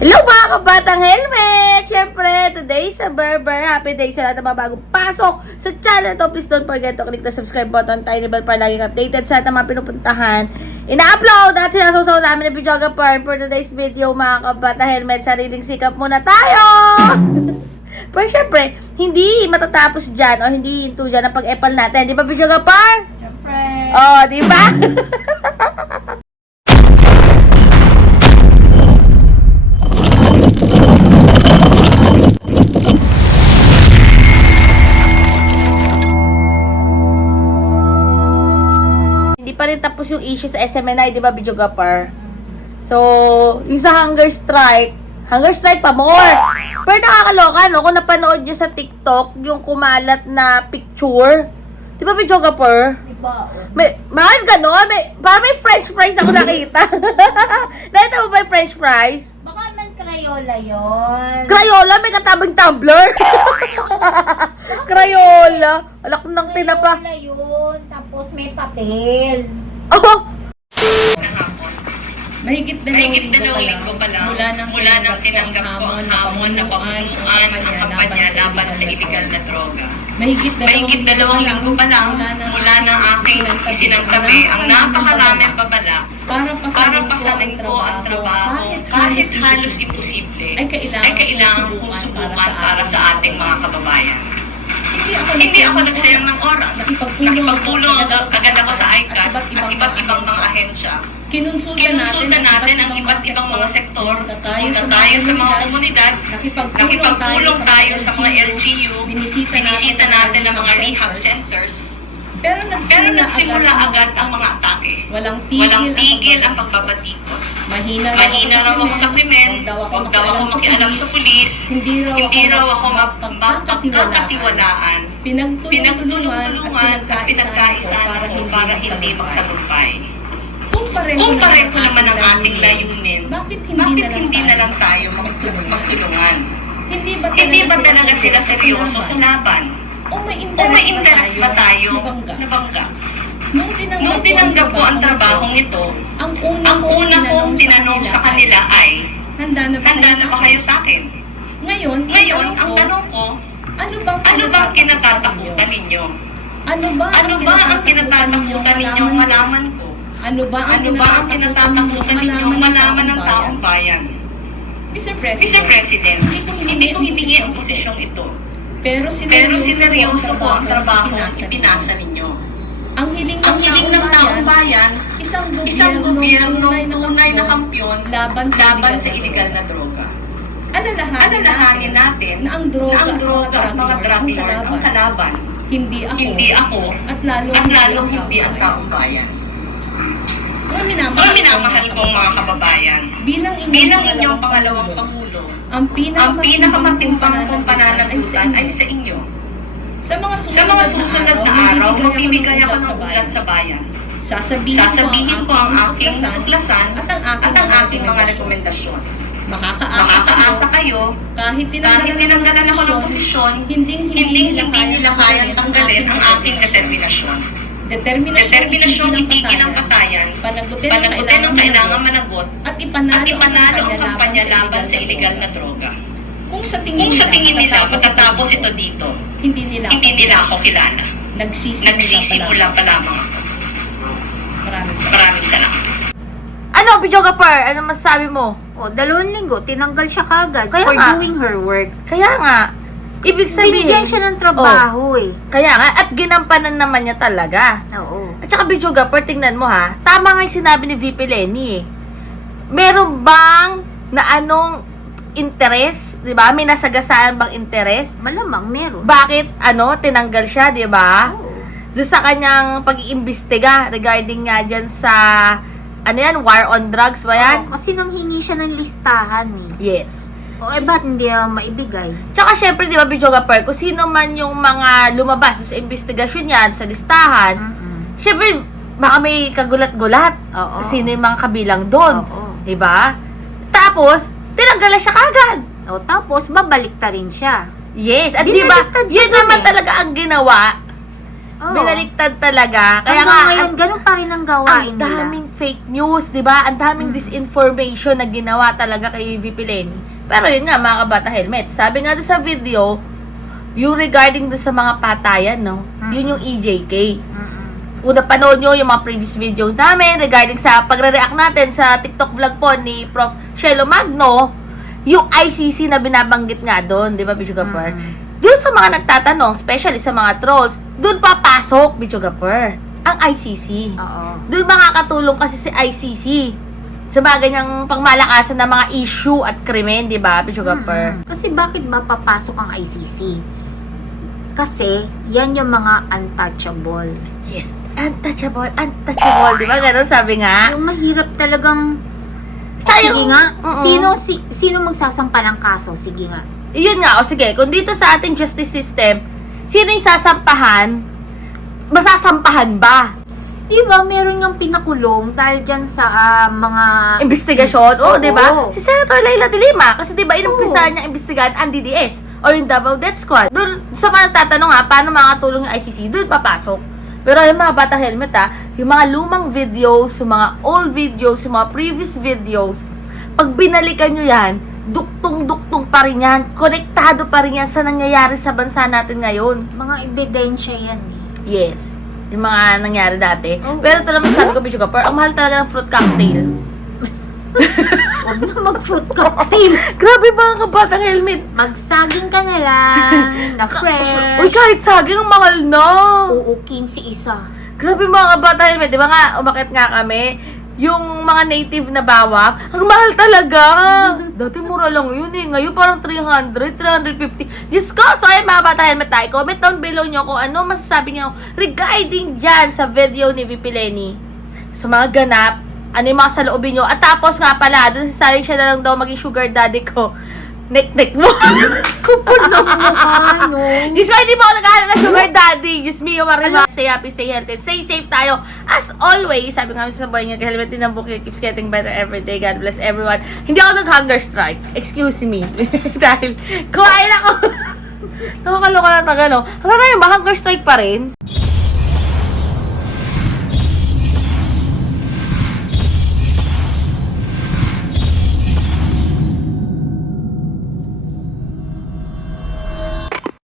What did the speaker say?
Hello mga kabatang helmet! Siyempre, today sa Berber. Happy day sa lahat ng mga bagong pasok sa channel to. Please don't forget to click the subscribe button, tiny bell para laging updated sa lahat ng mga pinupuntahan. Ina-upload at sinasusaw namin ng videographer for today's video mga kabatang helmet. Sariling sikap muna tayo! Pero syempre, hindi matatapos dyan o hindi hinto dyan ang pag-epal natin. Di ba videographer? Siyempre. Oh, di ba? tapos yung issue sa SMNI, di ba, Bidyogapar? So, yung sa hunger strike, hunger strike pa more. Pero nakakaloka, no? Kung napanood nyo sa TikTok, yung kumalat na picture, di ba? Diba? May, mahal ganon. May, parang may french fries ako nakita. Nakita mo ba yung french fries? Baka man Crayola yon. Crayola, may katabing tumbler. Crayola. Alak ng tinapa. Crayola yun. Tapos may papel. Oh, Mahigit dalawang, Mahigit dalawang linggo pa lang. mula nang mula nang tinanggap ko ang hamon na pamunuan ang kampanya laban sa iligal na droga. Mahigit Mahigit dalawang linggo pa lang mula nang aking isinagtabi ang napakaraming babala para para pasanin ko ang trabaho. kahit halos imposible. ay kailangan, ay kailangan kong subukan para sa ating mga kababayan. Hindi ako, Hindi ako nagsayang ng oras. Ako agad ako sa ICAT at iba't at iba't ibang mga ahensya. Kinonsulta, Kinonsulta natin ang iba't ibang mga sektor, punta tayo sa mga komunidad, nakipagpulong tayo sa mga LGU, binisita natin ang mga rehab centers, Pero pero nagsimula, nagsimula agad ang mga atake. Walang tigil, Walang tigil ang pag- pagbabatikos. Mahina, Mahina raw ako sa krimen, Huwag daw ako ako makialam sa pulis, Hindi raw hindi raw ako mapagkakatiwalaan. Pinagtulong-tulungan Pinagtulungan at pinagkaisan para para hindi magtagumpay. Kung pareho, naman ang ating layunin, bakit hindi, bakit na, lang hindi na tayo lang tayo mag- magtulungan? Hindi ba talaga, Hindi ba talaga sila seryoso sa laban? O may interest ba tayo Nabangga. nabangga? Nung tinanggap, Nung tinanggap ko ang trabahong ito, ang una, ang una kong tinanong sa kanila ay, handa na ba, handa na ba kayo sa akin? Ngayon, Ngayon, ang tanong ko, ano bang ano ba ang kinatatakutan ninyo? Ano ba Ano ba ang kinatatakutan ninyong malaman ko? Ano ba ang Ano ba ang kinatatakutan ninyong malaman ng taong bayan? Mr. President, Mr. President, hindi ko hindi ko hiningi ang posisyong ito. Pero Pero sineryoso, sineryoso ko ang trabaho na na ipinasa ninyo. Ang hiling, Ang hiling ng taong bayan, isang gobyerno, isang gobyerno tunay na kampiyon laban sa, laban sa illegal na droga. Alalahanin, Alalahanin natin na ang droga, na ang droga at mga drug ang kalaban. Hindi ako. Hindi ako At lalong, at lalong hindi ang taong bayan. Mga minamahal, Mga minamahal kong mga kababayan, bilang inyong, bilang inyong pangalawang pangulo, ang ang pinakamatimbang kong pananagutan ay sa inyo. Sa mga susunod, Sa mga susunod na araw, magbibigay ako ng ulat sa bayan. Sasabihin, Sasabihin ko ang aking tuklasan at ang aking, at ang aking mga rekomendasyon. Makakaasa, Makakaasa kayo, kahit kahit tinanggalan ako ng posisyon, hindi hindi hindi nila kayang tanggalin ang aking determinasyon. determinasyon, Determinasyong itigil ang patayan, panagutin, ang kailangan managot, at ipanalo, at ipanalo ang kampanya laban sa illegal na droga. Kung sa tingin, Kung sa tingin nila matatapos ito dito, hindi nila hindi nila ako kilala. nagsisimula, Nagsisimula pa lamang ako. Maraming salamat. Maraming salamat. ano, videographer? Ano masasabi mo? O, dalawang linggo, tinanggal siya kagad Kaya for nga. doing her work. Kaya nga, ibig sabihin... Binigyan siya ng trabaho eh. Kaya nga, at ginampanan naman niya talaga. Oo. At saka, videographer, tingnan mo ha. Tama nga yung sinabi ni VP Lenny eh. Meron bang na anong interes, 'di ba? May nasagasaan bang interes? Malamang meron. Bakit ano tinanggal siya, 'di ba? Doon sa kanyang pag-iimbestiga regarding nga diyan sa ano yan, war on drugs ba yan? Oo, kasi nang hingi siya ng listahan eh. Yes. O, eh, ba't hindi naman maibigay? Tsaka syempre, di ba, videographer, kung sino man yung mga lumabas sa investigasyon yan, sa listahan, Mm-mm. syempre, baka may kagulat-gulat. Oo. Sino yung mga kabilang doon. Oo. Di ba? Tapos, tinanggal na siya kagad. O, tapos, babalik ta rin siya. Yes. At di ba, Binaliktad siya yun dun naman eh. talaga ang ginawa Oo. Binaliktad talaga. Kaya Hanggang nga, ngayon, ang, ganun pa rin ang ang gawain nila. daming fake news, di ba? Ang daming disinformation na ginawa talaga kay VP Lenny. Pero yun nga, mga kabata helmet. Sabi nga doon sa video, yung regarding doon sa mga patayan, no? Yun yung EJK. Mm-mm. Kung napanood nyo yung mga previous video namin regarding sa pagre-react natin sa TikTok vlog po ni Prof. Shelo Magno, yung ICC na binabanggit nga doon, di ba, Bicho Gapur? Mm. Doon sa mga nagtatanong, especially sa mga trolls, doon papasok, Bicho Gapur, ang ICC. Oo. Doon makakatulong kasi si ICC sa mga ganyang pangmalakasan ng mga issue at krimen, di ba, Bicho Gapur? Mm-mm. Kasi bakit ba papasok ang ICC? Kasi, yan yung mga untouchable. Yes, untouchable, untouchable, di ba? Ganon sabi nga. Yung mahirap talagang... Tsaka Sige nga, Oo. sino si, sino magsasampa ng kaso? Sige nga. Yun nga, o sige, kung dito sa ating justice system, sino yung sasampahan, masasampahan ba? Di ba, meron nga pinakulong dahil dyan sa ah, mga... Investigasyon? Oo, Oo. di ba? Si Senator Laila de Lima, kasi di ba, inumpisahan niya imbestigahan ang DDS or yung Davao Death Squad. Doon, sa mga nagtatanong ha, paano makakatulong yung ICC, doon papasok. Pero yung mga bata helmet ha, yung mga lumang videos, yung mga old videos, yung mga previous videos, pag binalikan nyo yan, duktong-duktong pa rin yan, konektado pa rin yan sa nangyayari sa bansa natin ngayon. Mga ebidensya yan eh. Yes. Yung mga nangyari dati. Oo. Pero ito lang masasabi ko, Bicho Kapar, ang mahal talaga ng fruit cocktail. Huwag na mag-fruit cocktail. Grabe mga kabatang helmet. Magsaging ka na lang, na fresh. Uy, kahit saging, ang mahal na. Oo, 15 isa. Grabe mga kabatang helmet. Di ba nga, umakit nga kami. Yung mga native na bawang, ang mahal talaga. Dati mura lang yun eh. Ngayon parang 300, 350. Diyos ko! So ayun mga bata helmet tayo. Comment down below nyo kung ano masasabi nyo regarding dyan sa video ni VP Lenny. Sa mga ganap, ano yung mga saloobin nyo. At tapos nga pala, dun sa sabi siya na lang daw maging sugar daddy ko. Nek-nek mo. Kupon ng mukha, no? Ko, hindi mo ako naghahanap ng sugar daddy. Diyos me, marima. Stay happy, stay healthy, stay safe tayo. As always, sabi nga sa buhay niya, helmet din ang book, it keeps getting better every day. God bless everyone. Hindi ako nag-hunger strike. Excuse me. Dahil, kumain ako. Nakakaloka na taga, no? Hanggang ngayon ba, hunger strike pa rin?